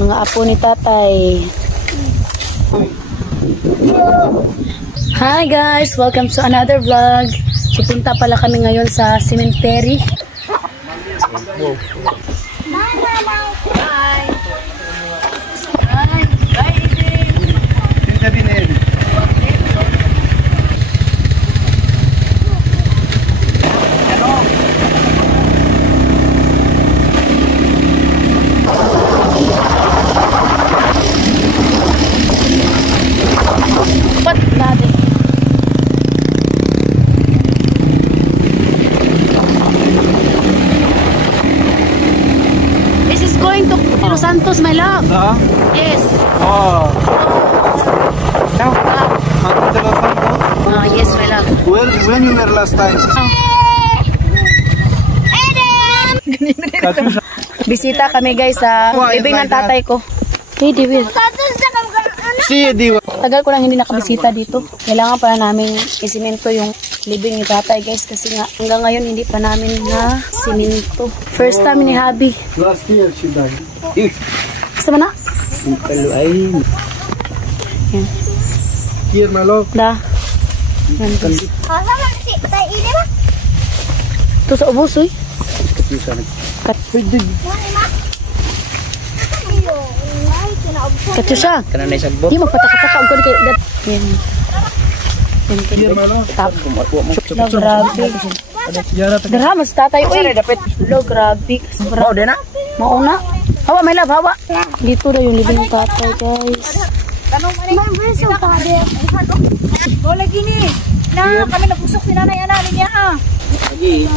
Mga apo ni tatay. Hi guys! Welcome to another vlog. So punta pala kami ngayon sa cemetery. Santos, my love. Yes. Oh. Yes, my love. When you were last time? Bisita kami guys sa ibig ng tatay ko. Hey, Diwi. Tagal ko lang hindi nakabisita dito. Kailangan pala namin isimento yung libing ni tatay guys kasi nga hanggang ngayon hindi pa namin na siminto. First time ni Habi. Last year she died. Gusto mo na? Yan. Here, my love. Da. Yan guys. Ito sa ubos, uy. Katyusha. Hindi magpatakataka. Yan. Here, my love. Tap. Grabe. Dara, mas tatay. Uy. Lo, grabe. Mauna. Hawa, my love, hawa. Dito na yung living ng tatay, guys. Go lagi ni. Na kami nagusok si nanay ana niya ha. Lagi.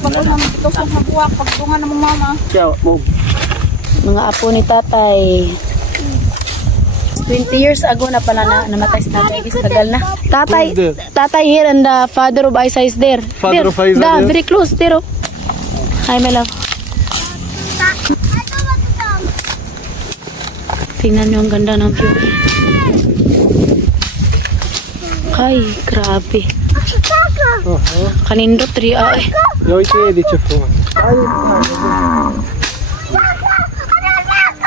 Pag naman tusok na buwak pagtungan ng mama. Mga apo ni tatay. 20 years ago na pala namatay si tatay, guys. Tagal na. Tatay here and the father of Isa is there. Father of Isa there. Very close, there. Hi, my love. Tingnan nyo ang ganda ng view. Ay, grabe. Kanindot, ria eh. Jag är lite på.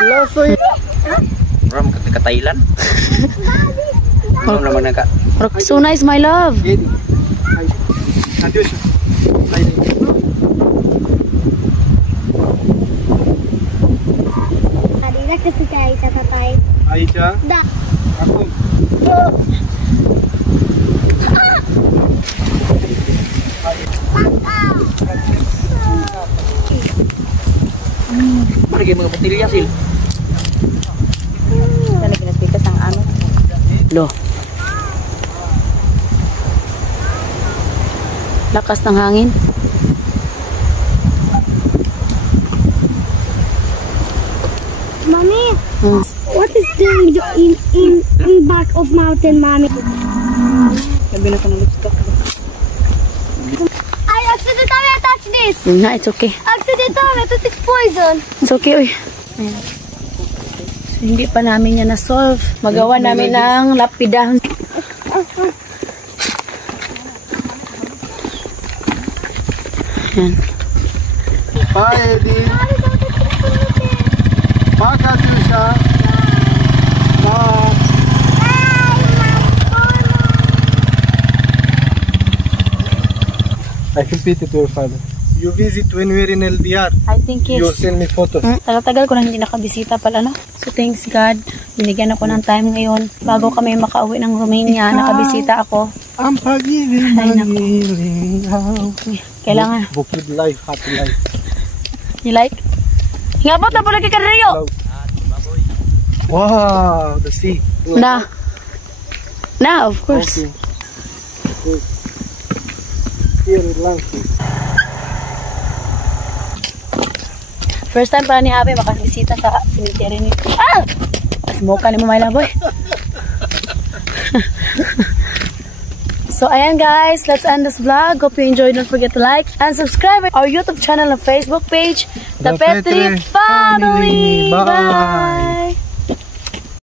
Lasoy. Ram ka Thailand. Ano naman naka? So nice, my love. Aicha? Da. Ako. Marigay mga patilya sil. Sana kinatikas ang ano. Lo. Lakas ng hangin. Mommy, what is doing in back of mountain, mommy? Sabi na ka ng lipstick. I accidentally touched this. Na, it's okay. Accidentally, I thought it's poison. It's okay, uy. Ayan. So, hindi pa namin yan na-solve. Magawa namin ng lapida. Ayan. Hi, Eddie. Hi, Katyusha. I can repeat it to your father. You visit when we're in LDR. I think yes. You send me photos. Tagal-tagal ko na hindi nakabisita pala, no? So, thanks God. Binigyan ako ng time ngayon. Bago kami makauwi ng Romania, nakabisita ako. I'm forgiving, healing out. Kailangan. Bukid life, happy life. You like? Ngabot na po lagi ka Rio. Wow, the sea. Na. Na, of course. Okay. Good. Here in Lansing. First time para ni Habi makabisita sa cemetery ni. Ah! Smoke ni mo, my love, boy. So, ayan guys, let's end this vlog. Hope you enjoyed. Don't forget to like and subscribe our YouTube channel and Facebook page, The Petri Family. Bye!